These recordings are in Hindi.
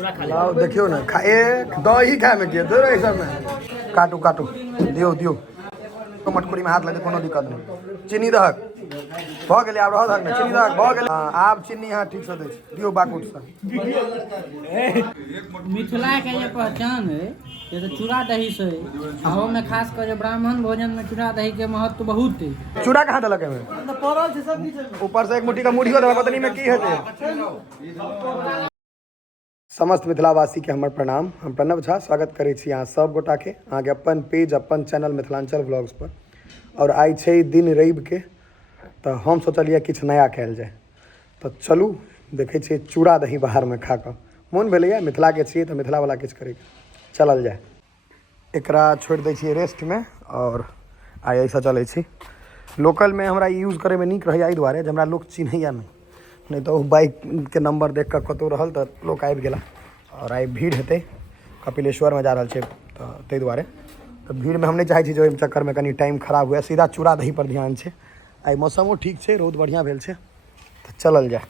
लाओ देखियो ना खा एक दही खाए में किए दो रे सब में काटू काटू दियो दियो तो मटकुरी में हाथ लगे कोनो दिक्कत नहीं चीनी दहक भ गेलै आब रह दहक ने चीनी दहक भ गेलै आब चीनी यहाँ ठीक से दै छै दियो बाकुट से मिथिला के ये पहचान है ये तो चूड़ा दही से गाँव में खास कर ब्राह्मण भोजन में चूड़ा दही के महत्व बहुत है। चूड़ा कहाँ देलक है ऊपर से एक मुट्ठी का मुढ़ियो देलक पता नहीं में की हेतै। समस्त मिथिलावासी के हमर प्रणाम। हम प्रणव झा स्वागत करै छी अहाँ सब गोटा के अहाँके अपन पेज अपन चैनल मिथिलांचल व्लॉग्स पर। और आइ छै दिन रवि के तो हम सोचलिए किछु नया कयल जाए तो चलू देखै छियै चूड़ा दही बाहर में खा कऽ मोन भेलैए मिथिला के छियै तो मिथिला वाला किछु करै चलल जाए। एकरा छोड़ि दै छियै रेस्ट में और आइ ऐसा चलै छी लोकल में हमरा यूज करे में नीक रहैए एहि दुआरे जे हमरा लोक चिन्हैया नहीं तो बाइक के नंबर देख कर कतौ रहल तो लोग आबि गेला और आई भीड़ हेतै कपिलेश्वर में जा रहल छै तो ताहि दुआरे तो भीड़ में हम नहीं चाहै छी जे ओहि चक्कर में कनी टाइम खराब हुए सीधा चूड़ा दही पर ध्यान छै। आई मौसमो ठीक छै रौद बढ़िया भेल छै तो चलल जाए।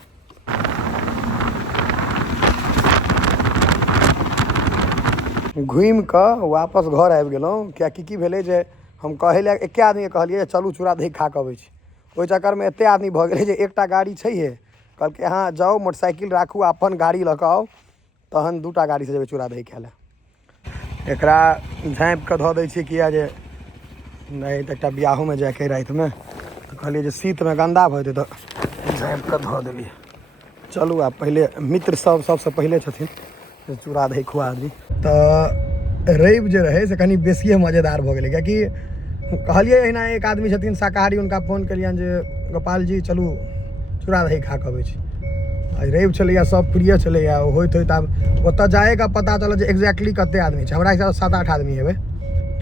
घूम कऽ वापस घर आबि गेलहुँ कियाकि की भेलै जे हम कहै लए एके आदमी कहलिए जे चलू चूड़ा दही खा कऽ अबै छी ओहि चक्कर में एते आदमी भऽ गेलै जे एकटा गाड़ी छैहे कहलकै अहाँ जाओ मोटरसाइकिल राखू अपन गाड़ी लऽ कऽ आउ तहन दूटा गाड़ी से जेबै चूड़ा दही खाय लए। एकरा झाँपि कऽ धऽ दै छियै किया जे नहीं तऽ एकटा बियाहोमे जायके रातिमे तऽ कहलिए जे शीतमे गन्दा भऽ जेतै तऽ झाँपि कऽ धऽ देलियै। चलू आब पहिले मित्र सब सबसँ पहिले छथिन चूड़ा दही खुआ दी तऽ रवि जे रहै से कनि बेसिए मजेदार भऽ गेलै कियाकि कहलिए एहिना एक आदमी छथिन शाकाहारी हुनका फोन केलियनि जे गोपाल जी चलू चूड़ा दही खा कऽ अबै छी। रवि छलैया सब प्रिय छलैया होइत होइत आब ओतऽ जाएगा पता चलल जे एक्जैक्टली कते आदमी छै हमरा हिसाब 7-8 आदमी हेबै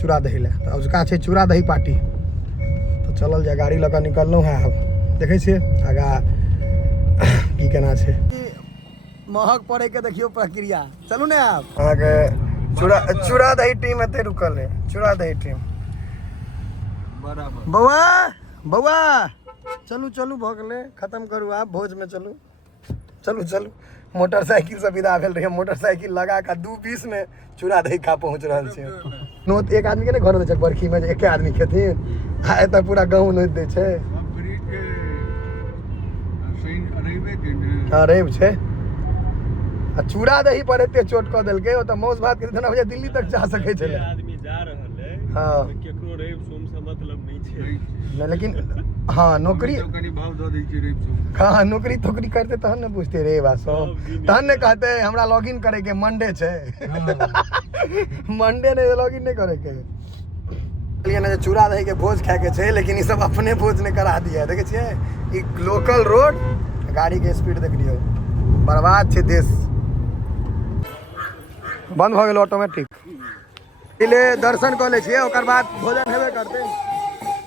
चूड़ा दही लए तऽ उसका छै चूड़ा दही पार्टी तो चलल जाए गाड़ी लऽ कऽ निकललहुँ हैं। आब देखै छियै आगा की केना छै महक पड़े के देखियो प्रक्रिया। चलू ने आब अहाँके चूड़ा दही टीम एते रुकल है चूड़ा दही टीम बौआ बौआ चलू चलू भऽ गेलै खत्म करू आप भोज में चलू चलू चलू मोटरसाइकिल से विदा भेल रहिए मोटरसाइकिल लगा कऽ 2:20 में चूड़ा दही खा पहुँच रहल छै। नोत एक आदमी के ने घर दै छै बरखी में जे एके आदमी खेथिन आ एतऽ पूरा गाँव नोत दै छै। हाँ रवि छै आ चूड़ा दही पर एते चोट कऽ देलकै ओतऽ मौस भात के धना भैया दिल्ली तक जा सकै छलै आदमी जा रहल है। हाँ केकरो रवि सोम से मतलब नहीं छै नहीं लेकिन हाँ नौकरी हाँ नौकरी तोकरी करते तहन ने बुझते रे बा सब तहन ने कहते हमरा लॉगिन करे के मंडे छै मंडे ने लॉगिन नहीं करे के लिए ना चूड़ा दही के भोज खाए के छै लेकिन ई सब अपने भोज ने करा दिया देखे छियै ई लोकल रोड गाड़ी के स्पीड देख लियो बर्बाद छै देश बंद भऽ गेल ऑटोमेटिक पहले दर्शन कऽ लै छियै ओकर बाद भोजन हेबे करतै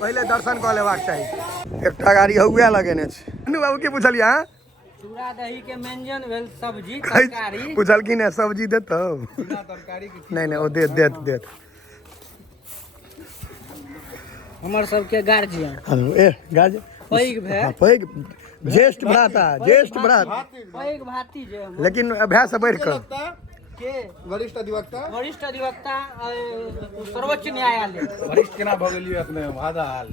पहले दर्शन कऽ लेबाक चाही। एकटा गाड़ी हौवे लगेने छै अनु बाबू की पूछलियै हां चूड़ा दही के व्यंजन भेल सब्जी तरकारी पूछलखिन है सब्जी देतौ बिना तरकारी के नहीं नहीं ओ देत हमर सबके गार्जियन ए गार्जियन पैघ भे पैघ ज्येष्ठ भ्राता ज्येष्ठ भ्रात पैघ भाती जे लेकिन भै से बढ़ कऽ के वरिष्ठ अधिवक्ता सर्वोच्च न्यायालय वरिष्ठ केना भऽ गेलियै अपने वादा हाल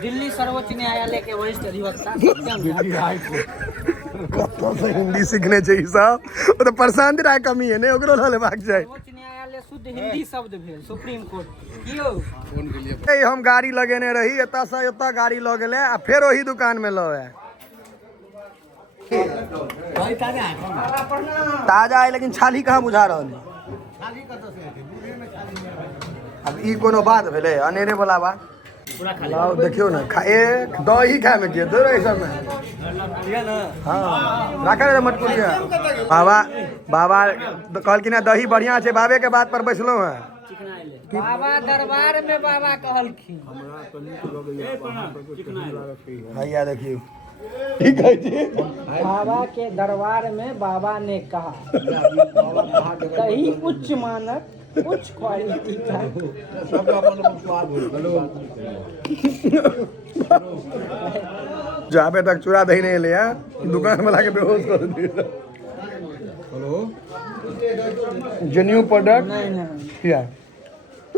दिल्ली सर्वोच्च न्यायालय के वरिष्ठ अधिवक्ता दिल्ली हाई कोर्ट कतऽ से हिंदी सीखने छै ई सब ओ तऽ प्रशांत राय कमी है ने ओकरो लऽ लेबाक चाही। सर्वोच्च न्यायालय शुद्ध हिंदी शब्द भेल सुप्रीम कोर्ट कियो फोन केलियै हम गाड़ी लगेने रही एतऽ से एतऽ गाड़ी लऽ गेलै आ फेर ओही दुकान में लऽ आए ताजा है लेकिन छाली कहाँ बुझा रहा है अब ई कोनो बात भेलै अनेरे वाला बात लाओ देखियो ना एक दही खाए में किए दो रे सब में हाँ राखा रे मटकुरिया बाबा कहलखिन दही बढ़िया छै बाबे के बात पर बैसलहुँ हैं बाबा दरबार में बाबा कहलखिन भैया देखियो ठीक है जी बाबा के दरबार में बाबा ने कहा दही उच्च मानक उच्च क्वालिटी का जहाँ पे तक चूड़ा दही नहीं लिया दुकान वाला के बेहोश कर दिया जेन्यू प्रोडक्ट नहीं नहीं किया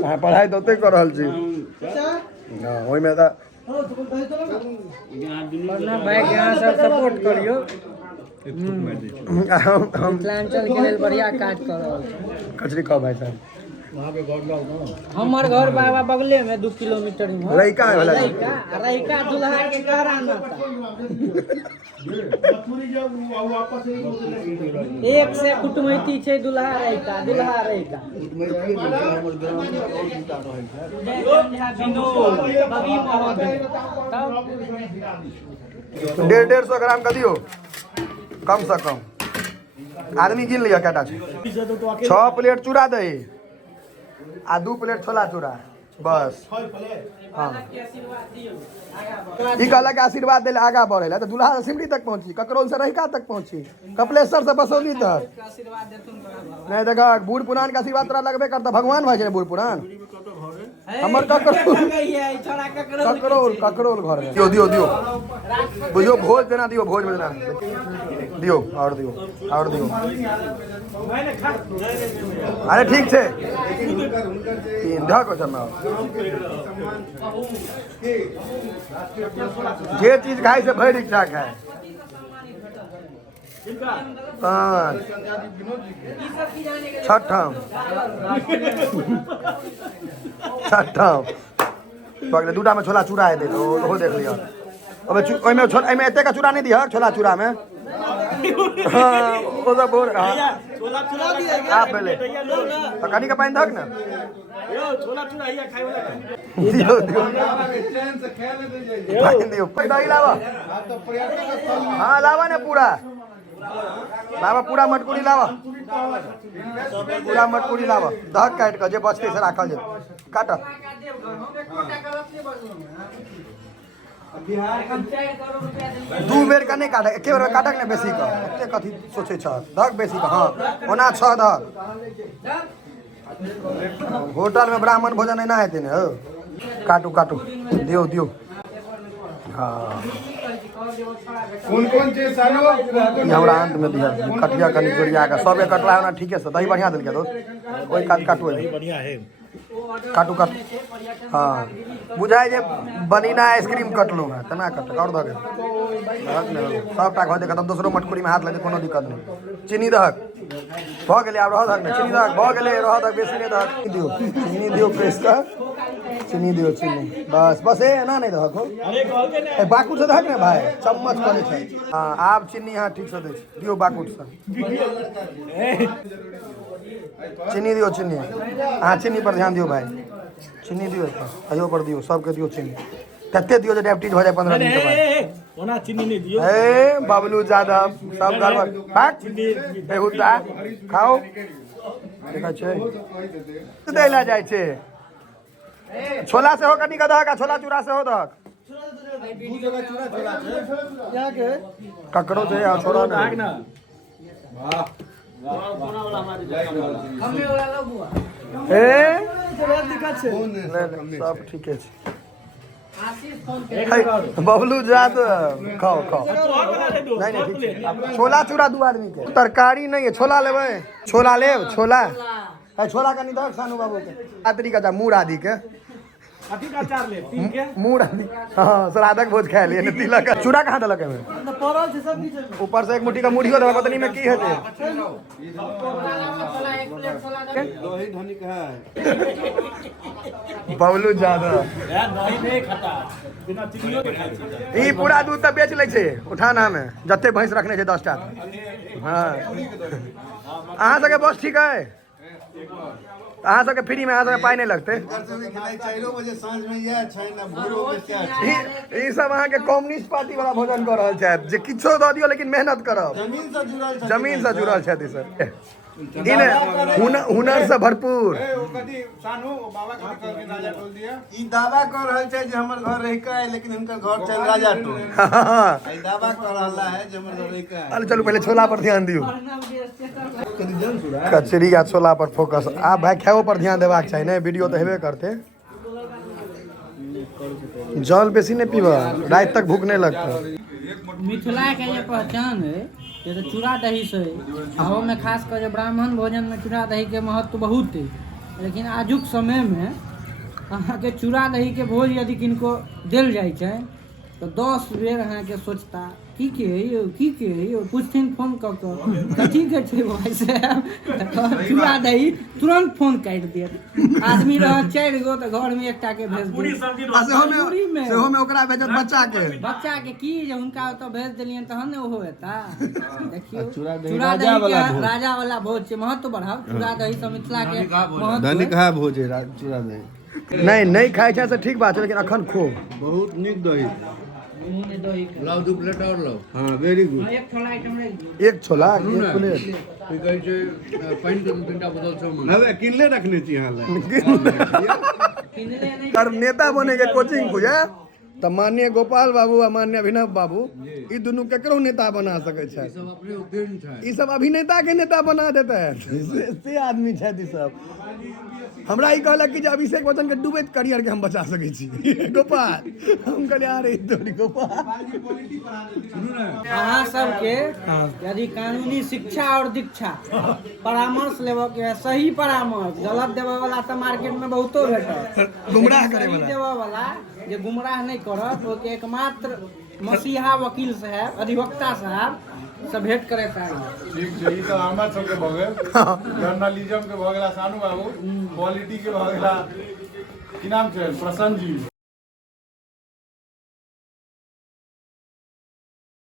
अहाँ पढ़ाई तऽ ओते कर रहल छी ओहिमे तऽ वरना भाई के यहाँ सब सपोर्ट करियो मिथिलांचल के लेल बढ़िया काज कर रहल छै कचरी खाओ भाई साहब हमर घर बाबा बगले में 2 किलोमीटर में रहिका है वाला रहिका दुल्हा के गहरा नाता एक से कुटमैती छै दुल्हा रहिका तब 150 ग्राम का दियो कम से कम आदमी गिन लिया क्या 6 प्लेट चूड़ा दही आ 2 प्लेट छोला चूड़ा बस हाँ ई कहला के आशीर्वाद दिले आगा बढ़े तो दुल्हा सिमरी तक पहुंची ककरोल से रहिका तक पहुंची कपिलेश्वर से बसौली तक नहीं देखा बूढ़ पुरान के आशीर्वाद तोरा लगबे करता भगवान भाई बूढ़ पुरान हमर ककरोल घर में दियो बुझो भोज देना दियो भोज में देना दियो और दियो अरे ठीक छे ढको चलना जे चीज खाई से भर इच्छा खाए 5 छठम पकड़े दूटा में छोला चूड़ा है दे तो वो देख लिया अबे ओइमे एते का चूड़ा नहीं दिया छोला चूड़ा में हां ओ सब बोल छोला चूड़ा दिया आप पहले तो कनी का पानी धक ना यो छोला चूड़ा हिया खाए वाला दियो चैन से खेले दे जाइए पानी दियो दही लावा हां लावा ना पूरा लावा पूरा मटकुरी लावा धक काट के जे बचते से राखल जे काट दू बेर का नहीं काटे एके बेर काटक ने बेसी का ओते कथी सोचे छ धक बेसी का हां ओना छ धक होटल में ब्राह्मण भोजन नहीं ना हेते ने काटू दियो हां कौन चीज सालो हमरा अंत में दिया कटिया कनी जोड़िया का सबे कटला होना ठीके से दही बढ़िया देल के दोस्त ओई काटू बढ़िया है काटू हाँ बुझाए जे बनीना आइसक्रीम कटलो है तना कट और दगे सबटा घर देख तब दोसरो मटकुरी में हाथ लगे कोनो दिक्कत नहीं चीनी दहक भ गेले आब रह दहक चीनी दहक भ गेले रह दहक बेसी नहीं दहक दियो चीनी दियो फ्रेश का चीनी दियो चीनी बस ए ना नहीं दहक हो अरे कहल के ने बाकुट से दहक ने भाई चम्मच करे छै हां आब चीनी हां ठीक से दे दियो बाकुट से चीनी दियो चीनी हाँ चीनी पर ध्यान दियो भाई चीनी दियो अयो पर दियो सबके दियो चीनी कते दियो जे डायबिटीज हो जाए 15 दिन के बाद ओना चीनी नहीं दियो ए बाबलू यादव सब गड़बड़ बात ए हुता खाओ देखा छै देला जाय छै छोला से हो कनी का दहक छोला चूड़ा से हो दहक दू जगह चूड़ा छोला छै क्या के ककरो जे छोड़ा ना वाह सब ठीके छै बबलू यादव खाओ नहीं ठीक छै छोला चूड़ा 2 आदमी के तरकारी नहीं है छोला लेबै छोला लेब छोला कनी दहक सानू बाबू के आदरी का मूड़ आदि के मूड हाँ श्राद्धक भोज खाए लिए तिलक चूड़ा कहाँ दलक में ऊपर से एक मुट्ठी का मुढ़ियो दवा पत्नी में की है बबलू यादव ई पूरा दूध तो बेच ले छे उठाना में जते भैंस रखने छे 10 टा हाँ अहाँ सबके बस ठीक है अहाँ सबके फ्री में अहाँ सबके पाई नहीं लगते ई सब अहाँ के कम्युनिस्ट पार्टी वाला भोजन कर रहल छथि जे किछो दऽ दियौ लेकिन मेहनत करब जमीन से जुड़ल छथि ई सब इन हुनर से भरपूर ई दावा कर रहल छै जे हमर घर रहिका है लेकिन हुनकर घर चल राजा टोल ई दावा कर रहला है जे हमर घर रहिका है अरे चलो पहले छोला पर ध्यान दियो कचरी या छोला पर फोकस आप भाई खाओ पर ध्यान देबाक चाहिए ना वीडियो तो हेबे करते जल बेसी नहीं पीबा रात तक भूख नहीं लगता मिथिला के ये पहचान है ये तो चूड़ा दही से अहो में खास कर ब्राह्मण भोजन में चूड़ा दही के महत्व बहुत है, लेकिन आजुक समय में अहाँ के चूड़ा दही के भोज यदि किनको दिल जाय छै तो 10 बेर अहाँ के सोचता की के यौ पूछथिन फोन क के कथी के छै भाई साहब, चूड़ा दही तुरंत फोन काट देत। आदमी रह 4 गो तो घर में एकटा के भेज दे, सेहो में ओकरा भेजत बच्चा के की जे हुनका तो भेज देलियन तहन ने ओहो एता। देखियो चूड़ा दही चूड़ा राजा दही वाला के भोज। राजा वाला भोज छै, महत्व बढ़ाओ चूड़ा दही सब मिथिला के महत्व है। धनिका भोज है चूड़ा दही। नहीं खाइ छै से ठीक बात है, लेकिन अखन खो। बहुत नीक दही। मुंह में दही के लाओ 2 प्लेट और लाओ। हाँ वेरी गुड। एक छोला आइटम रख एक छोला एक प्लेट की कहै छै पानी के 3टा बोतल सब हवे किनले रखने छी हां किनले नहीं कर नेता बने के कोचिंग खुजा तो माननीय गोपाल बाबू आ माननीय अभिनव बाबू ई दुनू केकरो नेता बना सकै छै। सब अपने उत्तीर्ण छै। ई सब अभिनेता के नेता बना देते हैं से आदमी छै ई सब। हमरा ई कहलक कि जे अभिषेक बच्चन के डूबैत करियर के हम बचा सकै छी गोपाल। हम कहलिए अरे तोरी गोपाल अहाँ सबके यदि कानूनी शिक्षा और दीक्षा परामर्श लेबो के सही परामर्श, गलत देबे वाला तो मार्केट में बहुतो भेटत, गुमराह करे सही वाला देबे वाला जे गुमराह नहीं करत ओके एकमात्र मसीहा वकील साहब अधिवक्ता साहब से भेंट करे चाही। ठीक छै, ई तऽ हमर सबके भऽ गेल, जर्नलिज्म के भऽ गेला सानू बाबू, पॉलिटी के भऽ गेला की नाम छै प्रसन्न जी,